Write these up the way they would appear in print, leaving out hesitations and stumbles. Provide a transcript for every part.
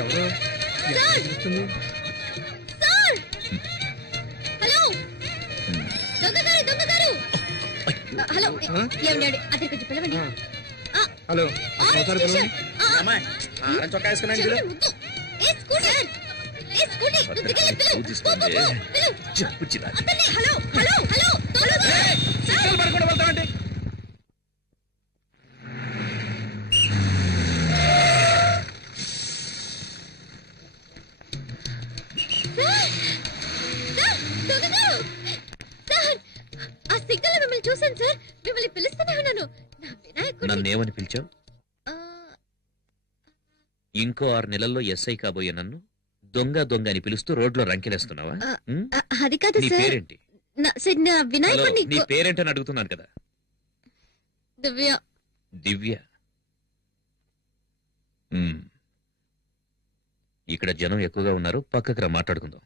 ఎవరు? హలో ఏమండి అతని కొంచెం పిలవండి. హలో చూసాను సార్, మిమ్మల్ని పిలుస్తూనే ఉన్నాను. నన్నేమని పిలిచావు? ఇంకో 6 నెలల్లో ఎస్ఐ కాబోయే నన్ను దొంగ దొంగ అని పిలుస్తూ రోడ్లో రంకెలేస్తున్నావా? అది కాదు సార్. పేరేంటి? వినాయకుడిని. నీ పేరేంటని అడుగుతున్నాను కదా. దివ్య. దివ్య. ఇక్కడ జనం ఎక్కువగా ఉన్నారు, పక్కకు రా మాట్లాడుకుందాం.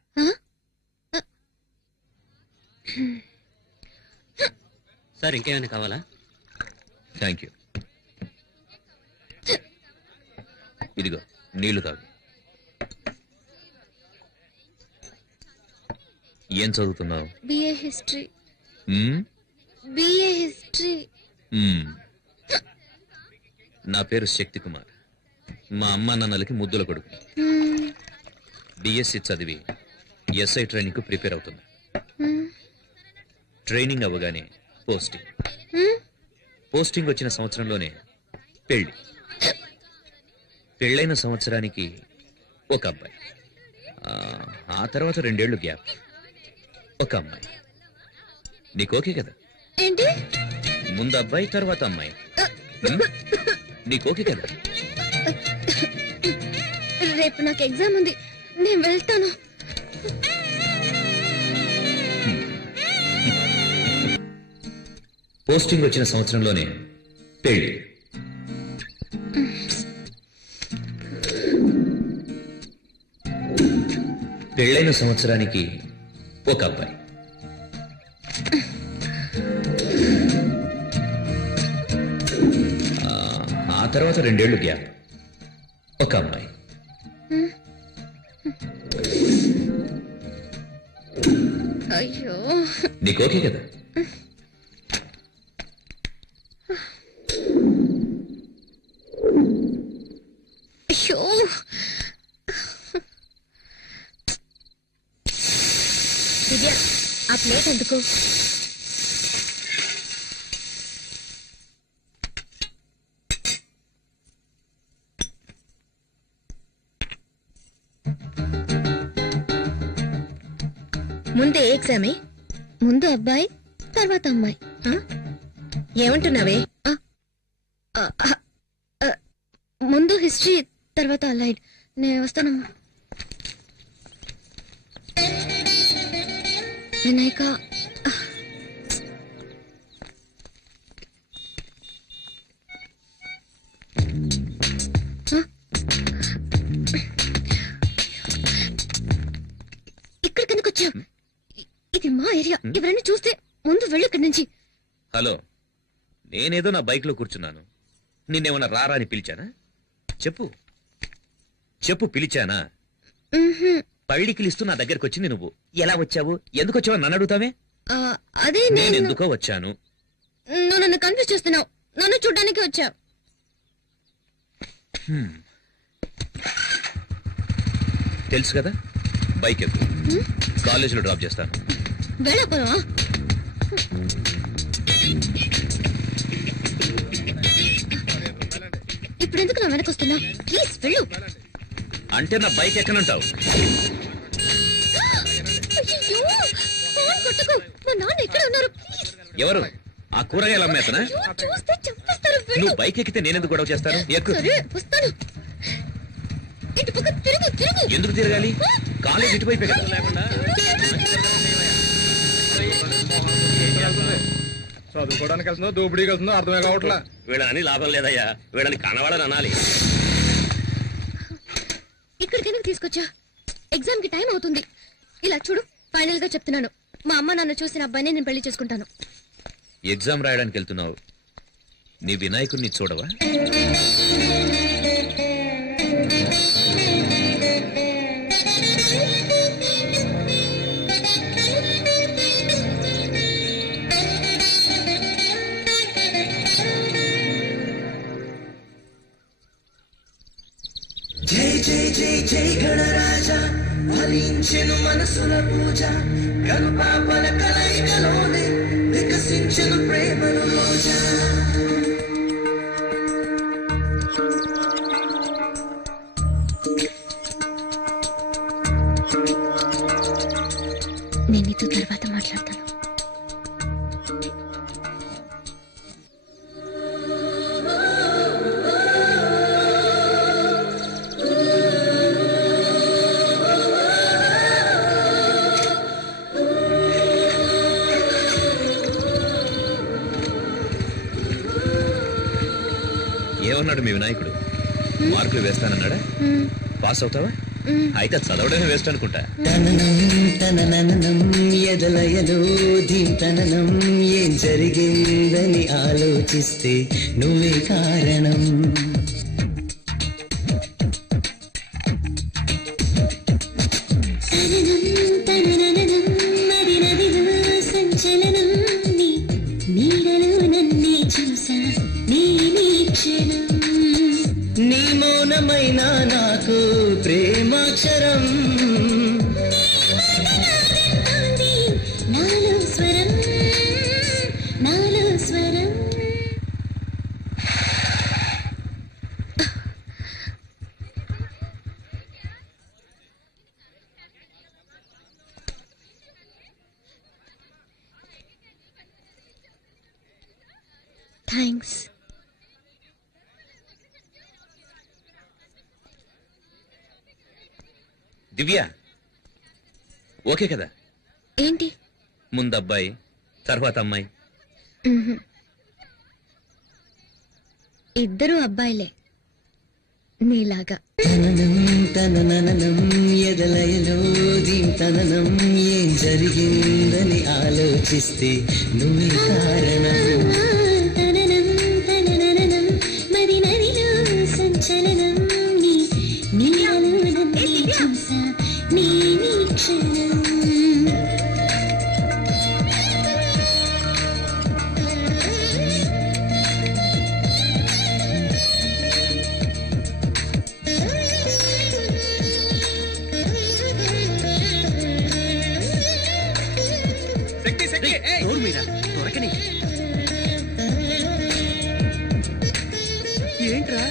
సార్ ఇంకేమైనా కావాలా? Thank you. ఇదిగో నీళ్లు తాగు. ఏం చదువుతున్నావు? BA history. BA history. నా పేరు శక్తి కుమార్. మా అమ్మా నాన్నలకి ముద్దుల కొడుకు. డిఎస్సి చదివి ఎస్ఐ ట్రైనింగ్ కు ప్రిపేర్ అవుతున్నా. ట్రైనింగ్ అవ్వగానే పోస్టింగ్ వచ్చిన సంవత్సరంలోనే పెళ్లి. పెళ్ళైన సంవత్సరానికి ఒక అబ్బాయి, ఆ తర్వాత 2 ఏళ్లు గ్యాప్, ఒక అమ్మాయి. నీకు ఓకే కదా? ఏంటి? ముందు అబ్బాయి తర్వాత అమ్మాయి. నీకు ఓకే కదా? రేపు నాకు ఎగ్జామ్ ఉంది, నేను వెళ్తాను. పోస్టింగ్ వచ్చిన సంవత్సరంలోనే పెళ్లి. పెళ్ళైన సంవత్సరానికి ఒక అబ్బాయి. ఆ తర్వాత 2 ఏళ్లు గ్యాప్, ఒక అమ్మాయి. అయ్యో, నీకు ఓకే కదా? అయ్యో, దివ్య ఆ ప్లేట్ ఎందుకు? ముందు ఏ ఎగ్జామే? ముందు అబ్బాయి తర్వాత అమ్మాయి. ఏమంటున్నావే? ముందు హిస్టరీ తర్వాత అలైడ్. నేను వస్తానమ్మా. వినాయక, ఇక్కడికి ఎందుకు వచ్చావు? ఇది మా ఏరియా, ఎవరైనా చూస్తే ముందు వెళ్ళు ఇక్కడి నుంచి. హలో, నేనేదో నా బైక్ లో కూర్చున్నాను, నిన్నేమన్నా రారా అని పిలిచానా? చెప్పు చెప్పు, పిలిచానా? పళ్ళికిలిస్తూ నా దగ్గరకు వచ్చింది నువ్వు. ఎలా వచ్చావు, ఎందుకు వచ్చావు నన్ను అడుగుతావే? అదే నేను ఎందుకో వచ్చాను. నువ్వు నన్ను కన్ఫ్యూజ్ చేస్తున్నావు. నన్ను చూడ్డానికి వచ్చావు. తెలుసు కదా, బైక్ ఎక్కు, కాలేజీలో డ్రాప్ చేస్తాను. వెళ్ళకపోవా? ఇప్పుడు ఎందుకు నా వెనక వస్తున్నావు? ప్లీజ్ వెళ్ళు. అంటే నా బైక్ ఎక్కనంటావు? మా నాన్న ఎక్కడ ఉన్నారు? ఎవరు? ఆ కూరగాయలు అమ్మేతనా? నువ్వు బైక్ ఎక్కితే నేనెందుకు గొడవ చేస్తాను? ఎక్కు. వస్తాను. ఇటు పక్క తిరుగు. తిరుగు. ఎందుకు తిరగాలి? కాలేజ్ ఇటువైపే కదా. చదువుకోవడానికి వెళ్తుందో దోపిడీకి వెళ్తుందో అర్థమే కావట్లా. వీళ్ళని లాభం లేదయ్యా, వీళ్ళని కనవాడని అనాలి. ఇక్కడికి ఎందుకు తీసుకొచ్చా? ఎగ్జామ్ కి టైం అవుతుంది. ఇలా చూడు, ఫైనల్ గా చెప్తున్నాను, మా అమ్మ నాన్న చూసిన అబ్బాయిని నేను పెళ్లి చేసుకుంటాను. ఎగ్జామ్ రాయడానికి వెళ్తున్నావు, నీ వినాయకుడిని చూడవా? జై జై జై జై గణరాజా ఫలించెను మనసుల పూజ కనుపాపల కలయికలోనే వికసించెను ప్రేమను రోజా నేను నీతో తర్వాత మాట్లాడతాను. ఏమన్నాడు మీ వినాయకుడు? మార్కులు వేస్తానన్నాడా? పాస్ అవుతావా? అయితే చదవడమే వేస్ట్ అనుకుంటా. తననం ఎదలయలో ధీతననం ఏం జరిగిందని ఆలోచిస్తే నువ్వే కారణం. నీ మౌనమైన నాకు ప్రేమాక్షరం నాలో స్వరం నాలో స్వరం. థ్యాంక్స్. దివ్య ఓకే కదా? ఏంటి? ముందు అబ్బాయి తర్వాత అమ్మాయి. ఇద్దరు అబ్బాయిలే నీలాగా. తననం ఎదలయలో ధీతననం ఏం జరిగిందని ఆలోచిస్తే నువ్వే కారణం. మరి నదిలో సంచలనం ఏంట్రా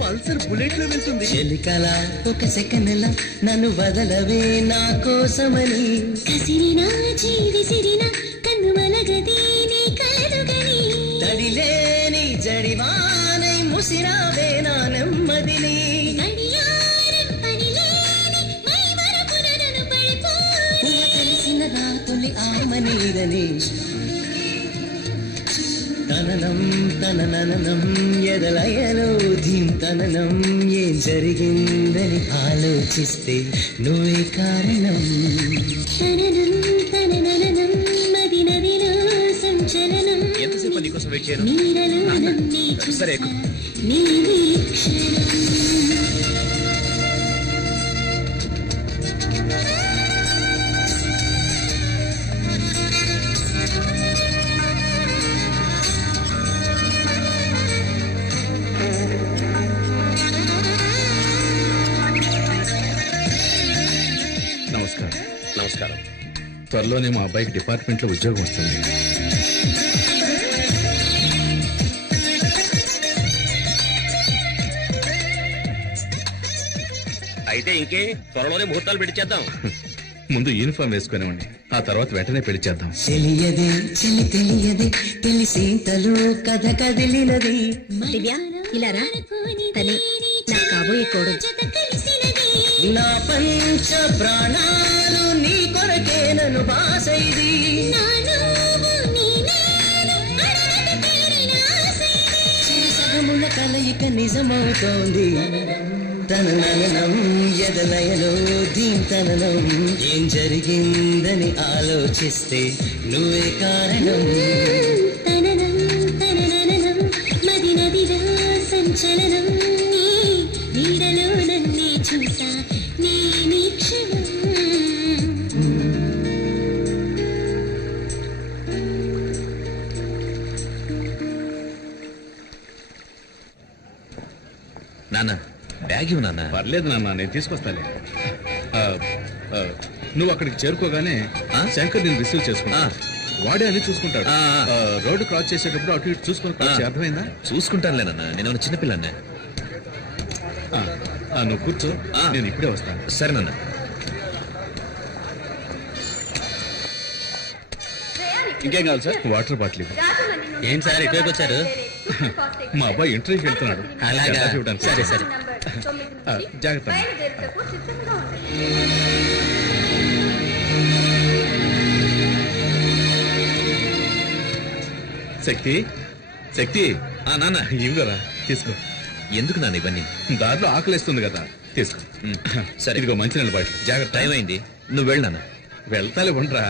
పల్సర్ బుల్లెట్ లో వెళ్తుంది. చెలికల ఒక సెకండ్ల నన్ను వదలవే నా కోసమని కసిరినా జీవిసిరినా కన్ను మలగది నీ కలలుగని తడిలేని జడివానై ముసిరావే నా నెమ్మదిని తెలిసిన తొలి ఆమనీదని తననం ఎదలయలో ధీంతననం ఏం జరిగిందని ఆలోచిస్తే నువ్వే కారణం. మది నదిలో సంచలనం ఎంతసేపు నీకోసం వెయిట్ చేయను? సరే ఎక్కు. నమస్కారం. త్వరలోనే మా అబ్బాయికి డిపార్ట్మెంట్ లో ఉద్యోగం వస్తుంది. అయితే ఇంకే త్వరలోనే ముహూర్తాలు పెట్టించేద్దాం. ముందు యూనిఫామ్ వేసుకునేవాడిని, ఆ తర్వాత వెంటనే పెళ్లి చేద్దాం. తెలియదే చెలి తెలియదే తెలిసేంతలో కథ కదిలినది. దివ్య ఇలారా, తనే నా కాబోయే కోడలు. నా పంచ ప్రాణాలు నీ కొరకే నన్ను బాసైది. సగముల కలయిక నిజమవుతోంది. తననం ఎదలయలో దీంతనం ఏం జరిగిందని ఆలోచిస్తే నువ్వే కారణం. ఆగి నాన్న. పర్లేదు నాన్న, నేను తీసుకొస్తాలే. ఆ, ఆ, నువ్వు అక్కడికి చేరుకోగానే శంకర్ నేను రిసీవ్ చేసుకున్నా. వాడే అని చూసుకుంటాడు. రోడ్డు క్రాస్ చేసేటప్పుడు అటు ఇటు చూసుకుని క్రాస్ చేయి, అర్థమైందా? చూసుకుంటానులేనన్నా, నేను చిన్నపిల్లనే. నువ్వు కూర్చో, నేను ఇప్పుడే వస్తాను. సరే నాన్న. ఇంకేం కావాలి సార్? వాటర్ బాటిల్ ఇవ్వు. ఏంటి సార్ ఇటువైపు వచ్చారు? మా అబ్బాయి ఇంటర్వ్యూకి వెళ్తున్నాడు. అలాగా? ఇవ్వడానికి. సరే సరే. జాగ్రత్త. శక్తి, శక్తి. నాన్న ఇవ్వు కదా, తీసుకో. ఎందుకు నాన్న ఇవన్నీ? దాంట్లో ఆకలిస్తుంది కదా, తీసుకో. సరే, ఇదిగో మంచినీళ్ళ బాటిల్. జాగ్రత్త. టైం అయింది, నువ్వు వెళ్ళు నాన్న. వెళ్తాలే, ఉండరా.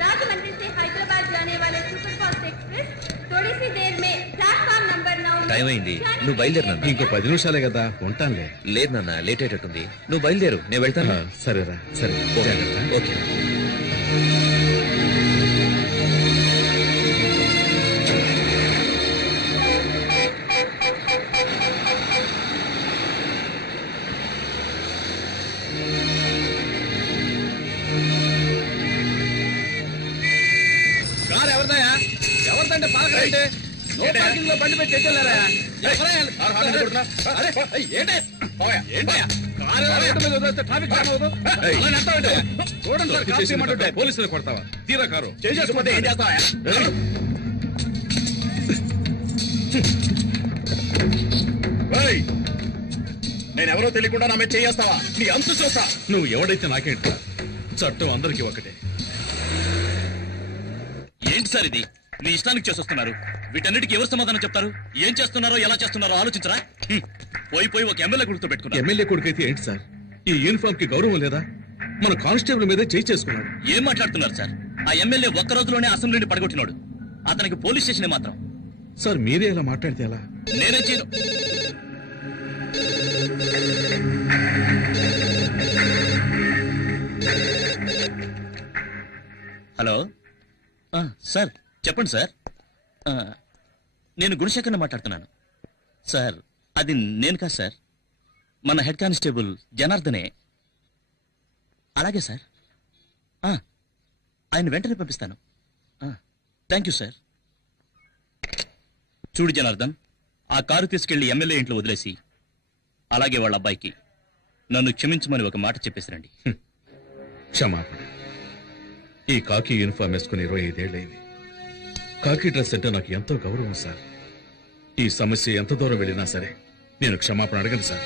राजमंड्री से हैदराबाद जाने वाले सुपरफास्ट एक्सप्रेस थोड़ी सी देर में प्लेटफॉर्म नंबर 9 టైం అయింది, నువ్వు బయలుదేరు నాన్న. ఇంకో 10 నిమిషాలే కదా, ఉంటానులే. లేదు నాన్న, లేట్ అయ్యేటట్టుంది. నువ్వు బయలుదేరు, నేను వెళ్తాను. సరేరా, సరే. జాగ్రత్త. ఓకే. కారు ఎవరిదాయా? ఎవరిదంటే పాలకంటే బండి పెట్టి తెచ్చారా? పోలీసులు కొడతావా? తీరా కారు చేసుకుంటే ఏం చేస్తావా? నేనెవరో తెలియకుండా నా మీద చేస్తావా? నీ అంతు చూస్తా. నువ్వు ఎవడైతే నాకేంట, చట్టం అందరికీ ఒకటే. ఏంటి సార్ ఇది? మీ ఇష్టానికి చేసొస్తున్నారు. వీటన్నిటికీ ఎవరు సమాధానం చెప్తారు? ఏం చేస్తున్నారో ఎలా చేస్తున్నారో ఆలోచించరా? పోయి ఒక ఎమ్మెల్యే గుర్తు పెట్టుకున్నారు. ఎమ్మెల్యే కొడుకైతే ఏంటి సార్? ఈ యూనిఫామ్ కి గౌరవం లేదా? మన కానిస్టేబుల్ మీదే చేయి చేసుకున్నాడు. ఏం మాట్లాడుతున్నారు సార్? ఆ ఎమ్మెల్యే ఒక్క రోజులోనే అసెంబ్లీని పడగొట్టినాడు. అతనికి పోలీస్ స్టేషన్ మాత్రం. సార్ మీరే ఇలా మాట్లాడితే ఎలా? నేనే చేయను. హలో సార్, చెప్పండి సార్. నేను గుణశేఖర్ని మాట్లాడుతున్నాను సార్. అది నేను కాదు సార్, మన హెడ్ కానిస్టేబుల్ జనార్దనే. అలాగే సార్, ఆయన వెంటనే పంపిస్తాను. Thank you sir. చూడు జనార్దన్, ఆ కారు తీసుకెళ్లి ఎమ్మెల్యే ఇంట్లో వదిలేసి అలాగే వాళ్ళ అబ్బాయికి నన్ను క్షమించమని ఒక మాట చెప్పేసిరండి. క్షమాపణ. ఈ కాకి యూనిఫామ్ వేసుకుని 25 ఏళ్ళైంది. కాకి డ్రెస్ అంటే నాకు ఎంతో గౌరవం సార్. ఈ సమస్య ఎంత దూరం వెళ్ళినా సరే నేను క్షమాపణ అడగను సార్.